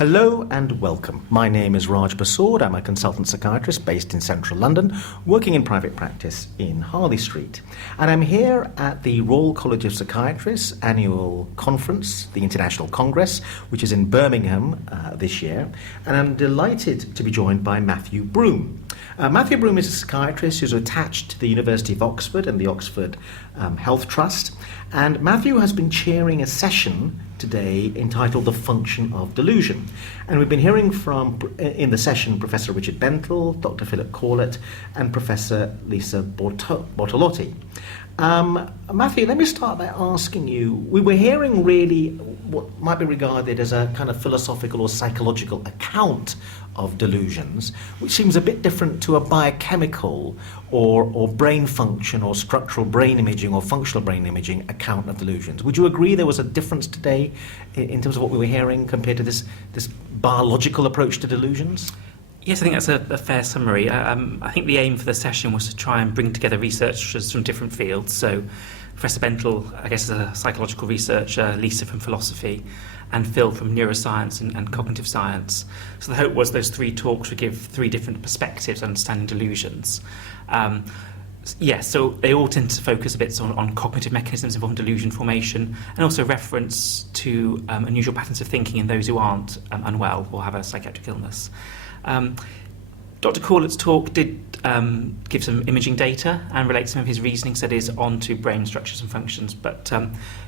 Hello and welcome. My name is Raj Persaud. I'm a consultant psychiatrist based in central London, working in private practice in Harley Street. And I'm here at the Royal College of Psychiatrists annual conference, the International Congress, which is in Birmingham this year. And I'm delighted to be joined by Matthew Broome. Matthew Broome is a psychiatrist who's attached to the University of Oxford and the Oxford Health Trust. And Matthew has been chairing a session today entitled The Function of Delusion. And we've been hearing from, in the session, Professor Richard Benthall, Dr. Philip Corlett, and Professor Lisa Bortolotti. Matthew, let me start by asking you, we were hearing really what might be regarded as a kind of philosophical or psychological account of delusions, which seems a bit different to a biochemical or brain function or structural brain imaging or functional brain imaging account of delusions. Would you agree there was a difference today in terms of what we were hearing compared to this biological approach to delusions? Yes, I think that's a fair summary. I think the aim for the session was to try and bring together researchers from different fields. So Professor Benthall, I guess, is a psychological researcher, Lisa from philosophy, and Phil from neuroscience and cognitive science. So the hope was those three talks would give three different perspectives on understanding delusions. So they all tend to focus a bit on cognitive mechanisms involving delusion formation, and also reference to unusual patterns of thinking in those who aren't unwell or have a psychiatric illness. Dr. Corlett's talk did give some imaging data and relate some of his reasoning studies onto brain structures and functions, but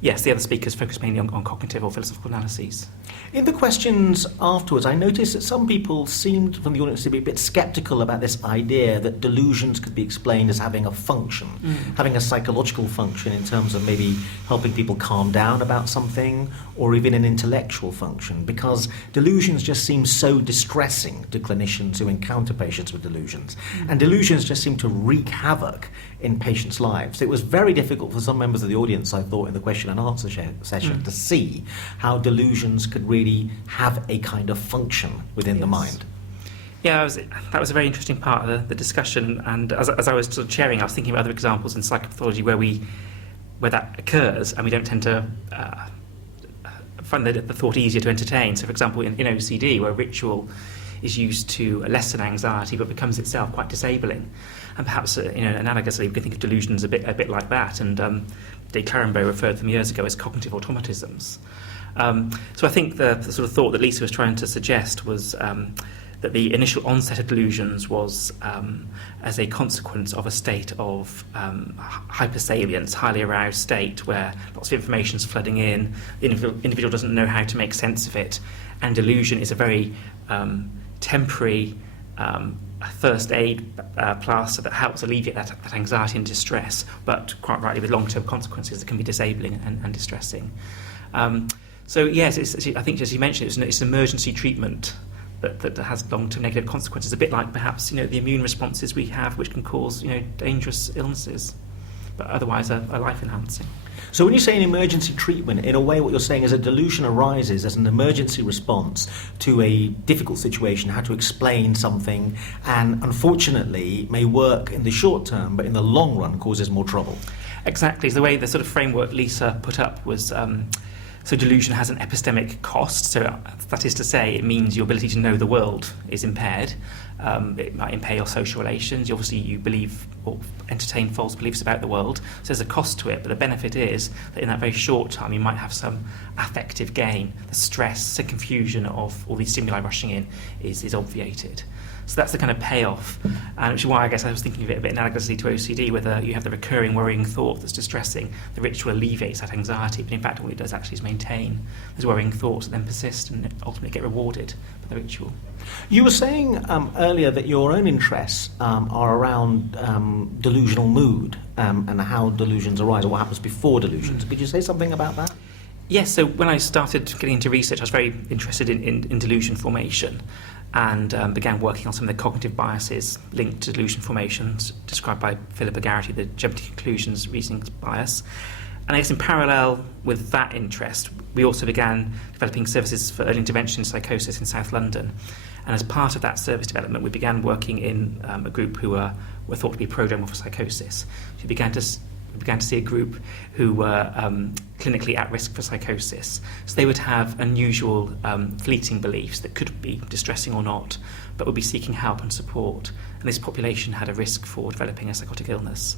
yes, the other speakers focused mainly on cognitive or philosophical analyses. In the questions afterwards, I noticed that some people seemed from the audience to be a bit sceptical about this idea that delusions could be explained as having a function, having a psychological function in terms of maybe helping people calm down about something, or even an intellectual function, because delusions just seem so distressing to clinicians who encounter patients with delusions. And delusions just seem to wreak havoc in patients' lives. It was very difficult for some members of the audience, I thought, in the question and answer session to see how delusions could really have a kind of function within the mind. Yeah, that was a very interesting part of the discussion, and as I was sort of chairing, I was thinking about other examples in psychopathology where that occurs, and we don't tend to find the thought easier to entertain. So, for example, in OCD, where ritual is used to lessen anxiety but becomes itself quite disabling. And perhaps analogously, we can think of delusions a bit like that, and De Clarenbeau referred to them years ago as cognitive automatisms. So I think the sort of thought that Lisa was trying to suggest was that the initial onset of delusions was as a consequence of a state of hypersalience, highly aroused state, where lots of information is flooding in, the individual doesn't know how to make sense of it, and delusion is a very temporary first aid plaster that helps alleviate that anxiety and distress, but quite rightly with long-term consequences that can be disabling and distressing. So yes, I think as you mentioned, it's an emergency treatment that has long-term negative consequences, a bit like perhaps the immune responses we have, which can cause dangerous illnesses, but otherwise are life-enhancing. So when you say an emergency treatment, in a way what you're saying is a delusion arises as an emergency response to a difficult situation, how to explain something, and unfortunately may work in the short term, but in the long run causes more trouble. Exactly. The way the sort of framework Lisa put up was, so delusion has an epistemic cost, so that is to say it means your ability to know the world is impaired. It might impair your social relations. Obviously you believe or entertain false beliefs about the world, so there's a cost to it, but the benefit is that in that very short time you might have some affective gain. The stress and confusion of all these stimuli rushing in is obviated. So that's the kind of payoff, and which is why I guess I was thinking of it a bit analogously to OCD, whether you have the recurring worrying thought that's distressing, the ritual alleviates that anxiety, but in fact what it does actually is maintain those worrying thoughts that then persist and ultimately get rewarded by the ritual. You were saying earlier that your own interests are around delusional mood and how delusions arise, or what happens before delusions. Could you say something about that? Yes, so when I started getting into research, I was very interested in delusion formation, and began working on some of the cognitive biases linked to delusion formations described by Philippa Garrity, the Geometry Conclusions reasoning bias. And I guess in parallel with that interest, we also began developing services for early intervention in psychosis in South London. And as part of that service development, we began working in a group who were thought to be programmed for psychosis. So we began to we began to see a group who were clinically at risk for psychosis. So they would have unusual, fleeting beliefs that could be distressing or not, but would be seeking help and support. And this population had a risk for developing a psychotic illness.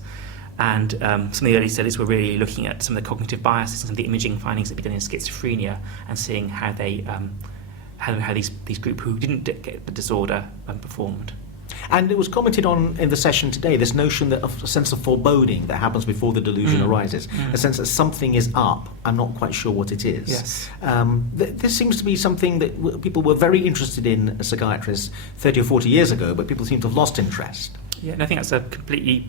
And some of the early studies were really looking at some of the cognitive biases and some of the imaging findings that we did in schizophrenia, and seeing how they how these group who didn't get the disorder performed. And it was commented on in the session today, this notion that of a sense of foreboding that happens before the delusion arises, a sense that something is up, I'm not quite sure what it is. Yes. This seems to be something that people were very interested in as psychiatrists 30 or 40 years ago, but people seem to have lost interest. Yeah, and I think that's a completely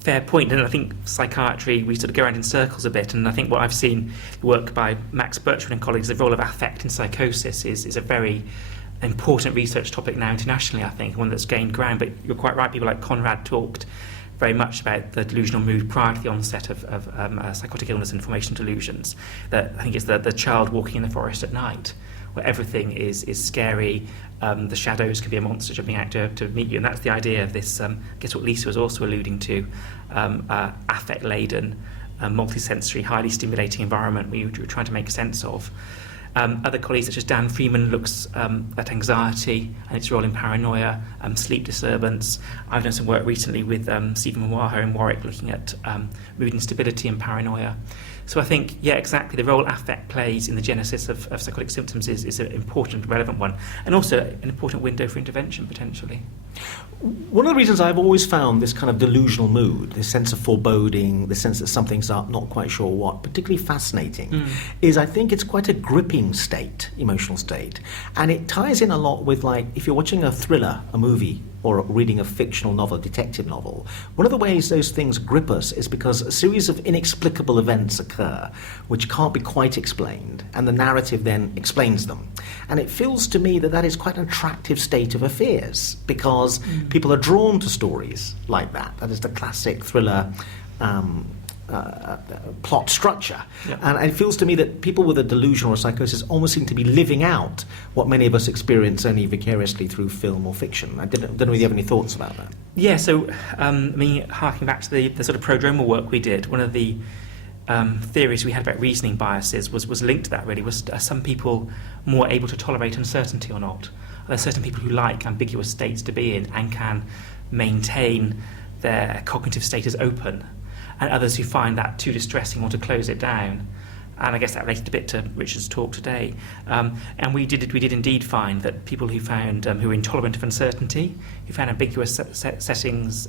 fair point, and I think psychiatry, we sort of go around in circles a bit, and I think what I've seen, the work by Max Birchwood and colleagues, the role of affect in psychosis is a very important research topic now internationally, I think, one that's gained ground. But you're quite right, people like Conrad talked very much about the delusional mood prior to the onset of psychotic illness and formation delusions. That I think it's the child walking in the forest at night, where everything is scary, the shadows can be a monster jumping out to meet you, and that's the idea of this, I guess what Lisa was also alluding to, affect-laden, multisensory, highly stimulating environment where you're trying to make sense of. Other colleagues such as Dan Freeman looks at anxiety and its role in paranoia, sleep disturbance. I've done some work recently with Stephen Mwaha in Warwick looking at mood instability and paranoia. So I think, yeah, exactly, the role affect plays in the genesis of psychotic symptoms is an important, relevant one, and also an important window for intervention, potentially. One of the reasons I've always found this kind of delusional mood, this sense of foreboding, the sense that something's up, not quite sure what, particularly fascinating, is I think it's quite a gripping state, emotional state. And it ties in a lot with, like, if you're watching a thriller, a movie, or reading a fictional novel, a detective novel, one of the ways those things grip us is because a series of inexplicable events occur which can't be quite explained, and the narrative then explains them. And it feels to me that that is quite an attractive state of affairs, because people are drawn to stories like that. That is the classic thriller plot structure. Yeah. And it feels to me that people with a delusion or a psychosis almost seem to be living out what many of us experience only vicariously through film or fiction. I don't know if you have any thoughts about that. Yeah, so harking back to the sort of prodromal work we did, one of the theories we had about reasoning biases was linked to that, really. Was some people more able to tolerate uncertainty or not? Are there certain people who like ambiguous states to be in and can maintain their cognitive state as open, and others who find that too distressing or to close it down? And I guess that related a bit to Richard's talk today. And we did indeed find that people who found who were intolerant of uncertainty, who found ambiguous settings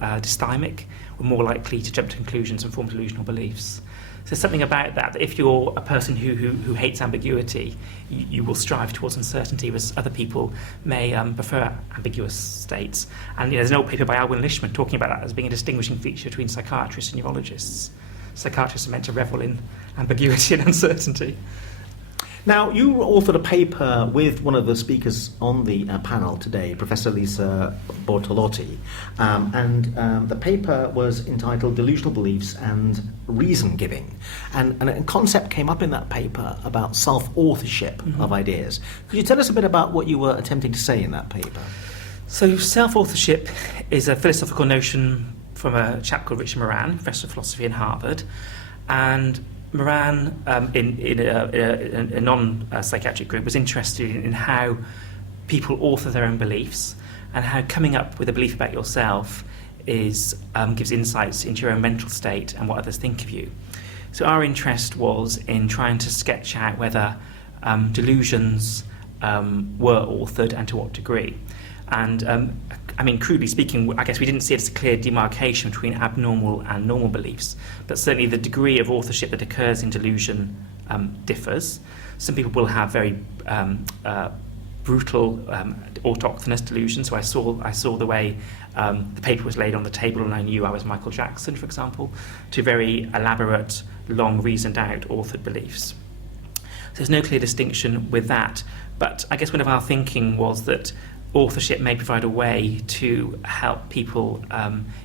dysthymic, were more likely to jump to conclusions and form delusional beliefs. So there's something about that if you're a person who hates ambiguity, you will strive towards uncertainty, whereas other people may prefer ambiguous states. And there's an old paper by Alwyn Lishman talking about that as being a distinguishing feature between psychiatrists and neurologists. Psychiatrists are meant to revel in ambiguity and uncertainty. Now, you authored a paper with one of the speakers on the panel today, Professor Lisa Bortolotti, and the paper was entitled Delusional Beliefs and Reason Giving. And a concept came up in that paper about self-authorship of ideas. Could you tell us a bit about what you were attempting to say in that paper? So self-authorship is a philosophical notion from a chap called Richard Moran, professor of philosophy in Harvard. And Moran, in a non-psychiatric group, was interested in how people author their own beliefs and how coming up with a belief about yourself gives insights into your own mental state and what others think of you. So our interest was in trying to sketch out whether delusions were authored and to what degree. And crudely speaking, I guess we didn't see it as a clear demarcation between abnormal and normal beliefs, but certainly the degree of authorship that occurs in delusion differs. Some people will have very brutal autochthonous delusions. So I saw the way the paper was laid on the table and I knew I was Michael Jackson, for example, to very elaborate, long reasoned out authored beliefs. So there's no clear distinction with that. But I guess one of our thinking was that authorship may provide a way to help people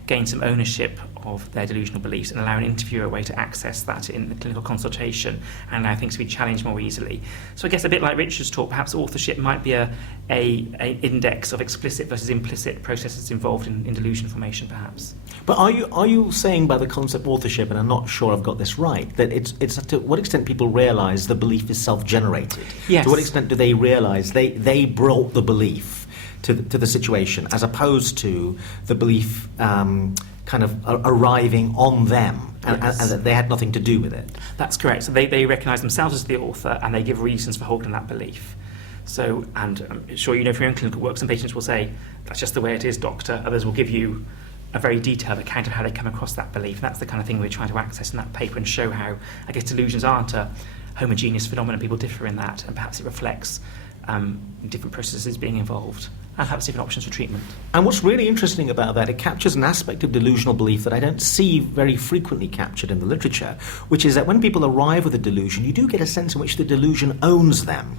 gain some ownership of their delusional beliefs and allow an interviewer a way to access that in the clinical consultation and allow things to be challenged more easily. So I guess a bit like Richard's talk, perhaps authorship might be a index of explicit versus implicit processes involved in delusion formation, perhaps. But are you saying by the concept of authorship, and I'm not sure I've got this right, that it's to what extent people realise the belief is self-generated? Yes. To what extent do they realise they brought the belief to the situation, as opposed to the belief kind of arriving on them, and that they had nothing to do with it? That's correct. So they recognise themselves as the author, and they give reasons for holding that belief. So, and I'm sure you know from your own clinical work, some patients will say, "That's just the way it is, doctor." Others will give you a very detailed account of how they come across that belief. And that's the kind of thing we're trying to access in that paper and show how, I guess, delusions aren't a homogeneous phenomenon. People differ in that, and perhaps it reflects different processes being involved, and perhaps different options for treatment. And what's really interesting about that, it captures an aspect of delusional belief that I don't see very frequently captured in the literature, which is that when people arrive with a delusion, you do get a sense in which the delusion owns them,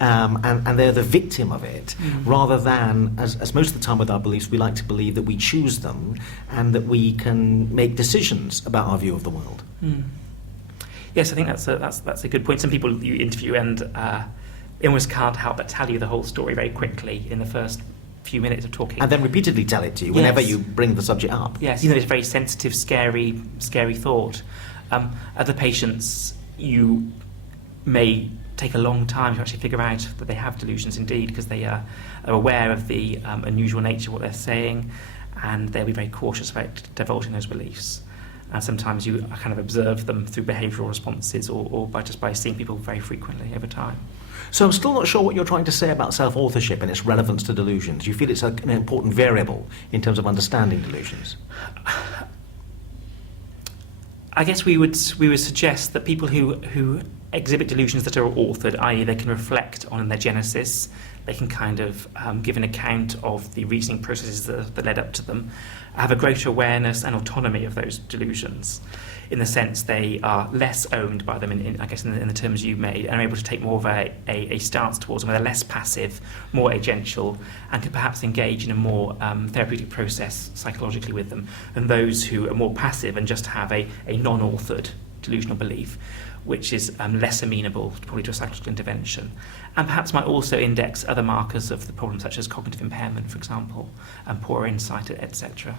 and they're the victim of it, rather than, as most of the time with our beliefs, we like to believe that we choose them and that we can make decisions about our view of the world. Yes, I think that's a good point. Some people you interview and they almost can't help but tell you the whole story very quickly in the first few minutes of talking. And then repeatedly tell it to you whenever you bring the subject up. Yes, it's a very sensitive, scary thought. Other patients, you may take a long time to actually figure out that they have delusions indeed, because they are aware of the unusual nature of what they're saying, and they'll be very cautious about divulging those beliefs. And sometimes you kind of observe them through behavioural responses or by seeing people very frequently over time. So I'm still not sure what you're trying to say about self-authorship and its relevance to delusions. Do you feel it's an important variable in terms of understanding delusions? I guess we would suggest that people who exhibit delusions that are authored, i.e. they can reflect on their genesis, they can kind of give an account of the reasoning processes that led up to them, have a greater awareness and autonomy of those delusions, in the sense they are less owned by them, in the terms you made, and are able to take more of a stance towards them, where they're less passive, more agential, and can perhaps engage in a more therapeutic process psychologically with them, than those who are more passive and just have a non-authored delusional belief, which is less amenable probably to a psychological intervention, and perhaps might also index other markers of the problem, such as cognitive impairment, for example, and poor insight, etc.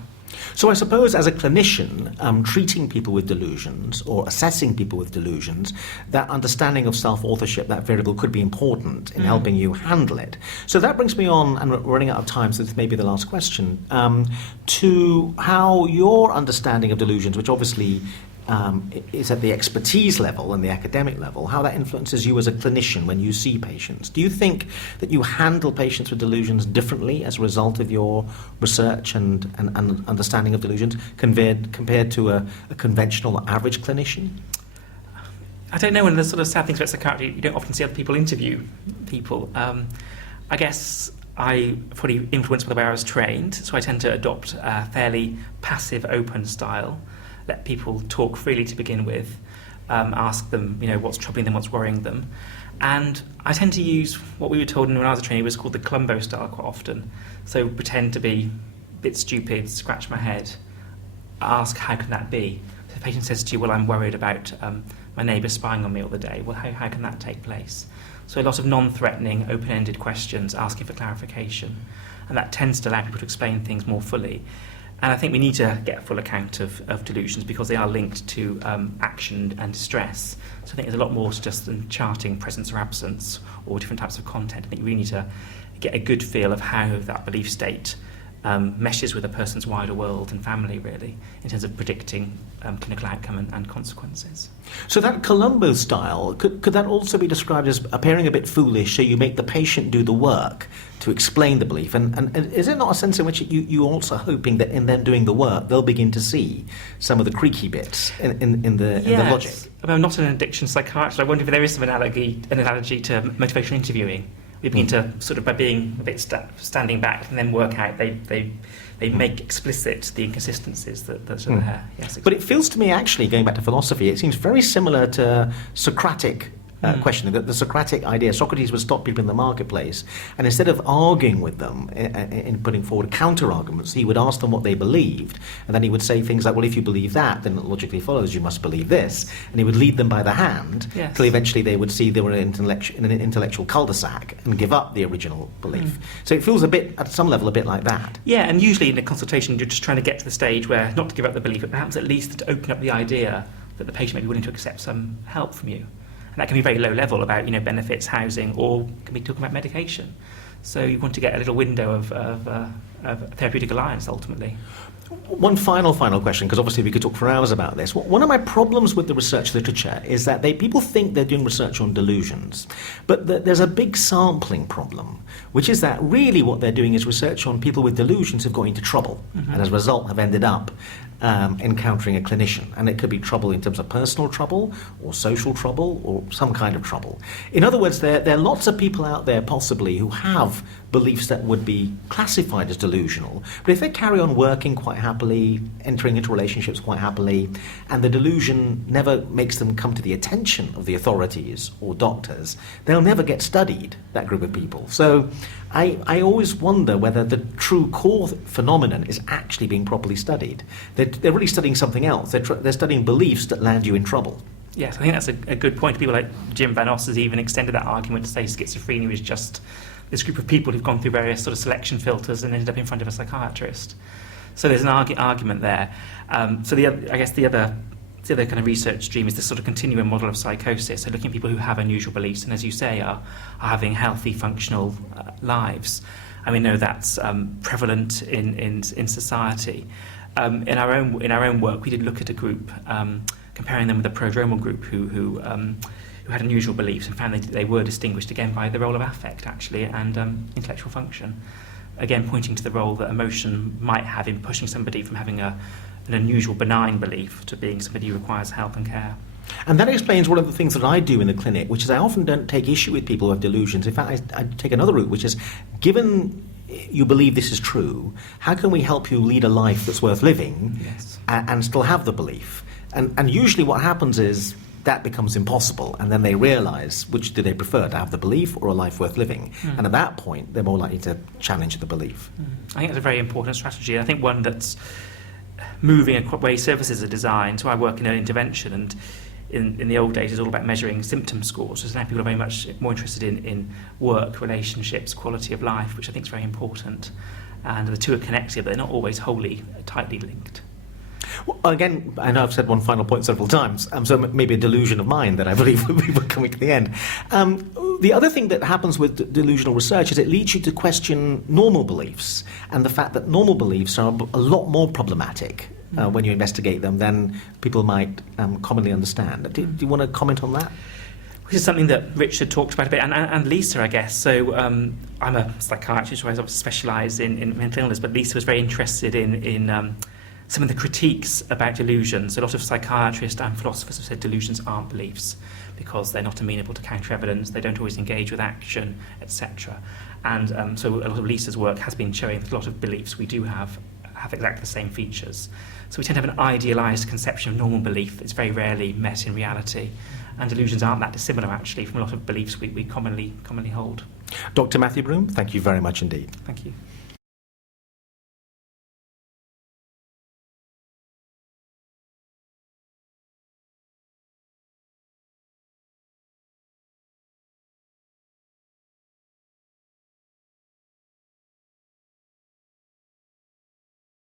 So I suppose as a clinician, treating people with delusions or assessing people with delusions, that understanding of self-authorship, that variable, could be important in helping you handle it. So that brings me on, and we're running out of time, so this may be the last question, to how your understanding of delusions, which obviously is at the expertise level and the academic level, how that influences you as a clinician when you see patients. Do you think that you handle patients with delusions differently as a result of your research and understanding of delusions compared to a conventional average clinician? I don't know. One of the sort of sad things about psychiatry, you don't often see other people interview people. I guess I probably influenced by the way I was trained, so I tend to adopt a fairly passive, open style. Let people talk freely to begin with, ask them, what's troubling them, what's worrying them. And I tend to use what we were told when I was a trainee was called the Columbo style quite often. So pretend to be a bit stupid, scratch my head, ask how can that be? So the patient says to you, well, I'm worried about my neighbour spying on me all the day. Well, how can that take place? So a lot of non-threatening, open-ended questions, asking for clarification. And that tends to allow people to explain things more fully. And I think we need to get a full account of delusions, because they are linked to action and distress. So I think there's a lot more to just than charting presence or absence or different types of content. I think we need to get a good feel of how that belief state meshes with a person's wider world and family, really, in terms of predicting clinical outcome and consequences. So that Columbo style, could that also be described as appearing a bit foolish, so you make the patient do the work to explain the belief? And is it not a sense in which you're also hoping that in them doing the work, they'll begin to see some of the creaky bits in the logic? I'm not an addiction psychiatrist. I wonder if there is some analogy to motivational interviewing. We begin to sort of, by being a bit standing back, and then work out, they make explicit the inconsistencies that are there. Yes, exactly. But it feels to me, actually, going back to philosophy, it seems very similar to Socratic questioning. The Socratic idea, Socrates would stop people in the marketplace, and instead of arguing with them in putting forward counter-arguments, he would ask them what they believed, and then he would say things like, well, if you believe that, then it logically follows you must believe this, and he would lead them by the hand, till eventually they would see they were in an intellectual cul-de-sac and give up the original belief. So it feels a bit, at some level, a bit like that. Yeah, and usually in a consultation you're just trying to get to the stage where, not to give up the belief, but perhaps at least to open up the idea that the patient may be willing to accept some help from you. And that can be very low level about, benefits, housing, or can be talking about medication. So you want to get a little window of therapeutic alliance, ultimately. One final question, because obviously we could talk for hours about this. One of my problems with the research literature is that people think they're doing research on delusions, but there's a big sampling problem, which is that really what they're doing is research on people with delusions who've got into trouble, and as a result have ended up encountering a clinician. And it could be trouble in terms of personal trouble, or social trouble, or some kind of trouble. In other words, there are lots of people out there possibly who have beliefs that would be classified as delusional, but if they carry on working quite happily, entering into relationships quite happily, and the delusion never makes them come to the attention of the authorities or doctors, they'll never get studied, that group of people. So I always wonder whether the true core phenomenon is actually being properly studied. They're really studying something else. They're studying beliefs that land you in trouble. Yes, I think that's a good point. People like Jim Van Os has even extended that argument to say schizophrenia is just this group of people who've gone through various sort of selection filters and ended up in front of a psychiatrist. So there's an argument there. So the other kind of research stream is this sort of continuum model of psychosis, so looking at people who have unusual beliefs and, as you say, are having healthy, functional lives. And we know that's prevalent in society. In our own work, we did look at a group, comparing them with a prodromal group who had unusual beliefs, and found that they were distinguished again by the role of affect, actually, and intellectual function. Again, pointing to the role that emotion might have in pushing somebody from having an unusual benign belief to being somebody who requires help and care. And that explains one of the things that I do in the clinic, which is I often don't take issue with people who have delusions. In fact, I take another route, which is, given you believe this is true, how can we help you lead a life that's worth living and still have the belief? And usually what happens is that becomes impossible, and then they realise which do they prefer, to have the belief or a life worth living. And at that point, they're more likely to challenge the belief. I think that's a very important strategy. I think one that's moving a way services are designed. So I work in early intervention, and in the old days it's all about measuring symptom scores. So now people are very much more interested in work, relationships, quality of life, which I think is very important. And the two are connected, but they're not always wholly tightly linked. Well, again, I know I've said one final point several times, so maybe a delusion of mine that I believe we were coming to the end. The other thing that happens with delusional research is it leads you to question normal beliefs, and the fact that normal beliefs are a lot more problematic when you investigate them than people might commonly understand. Do you want to comment on that? Which is something that Richard talked about a bit, and Lisa, I guess. So I'm a psychiatrist, who I obviously specialise in mental illness, but Lisa was very interested in some of the critiques about delusions. A lot of psychiatrists and philosophers have said delusions aren't beliefs because they're not amenable to counter-evidence, they don't always engage with action, etc. And so a lot of Lisa's work has been showing that a lot of beliefs we do have exactly the same features. So we tend to have an idealised conception of normal belief that's very rarely met in reality. And delusions aren't that dissimilar, actually, from a lot of beliefs we commonly hold. Dr. Matthew Broome, thank you very much indeed. Thank you.